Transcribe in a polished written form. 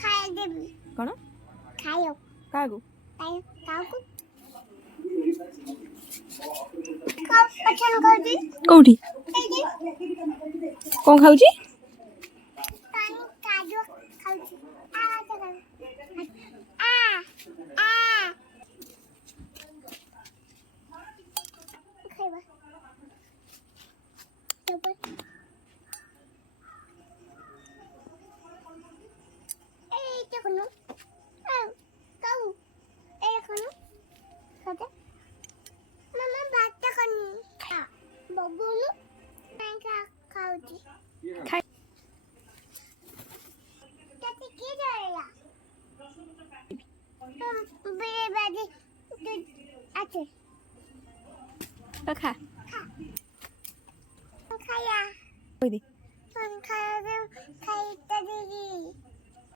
ଖାଇଦେବି। କ'ଣ ଖାଇବ କାହାକୁ କାହାକୁ ପଛନ କରୁଛି କୋଉଠି ଏଇଠି କ'ଣ ଖାଉଛି? ପାଣି କାଦୁଅ ଖାଉଛି ଖାଇବା এই দেখুন কাউ এই দেখুন খাতে মামা ভাতটা খানি বাবুনু পাঙ্কা খাউছি খাই তাতে কি ধরেলা বেড়ে বাজে আছে খা খায়া ওই দে খাইতে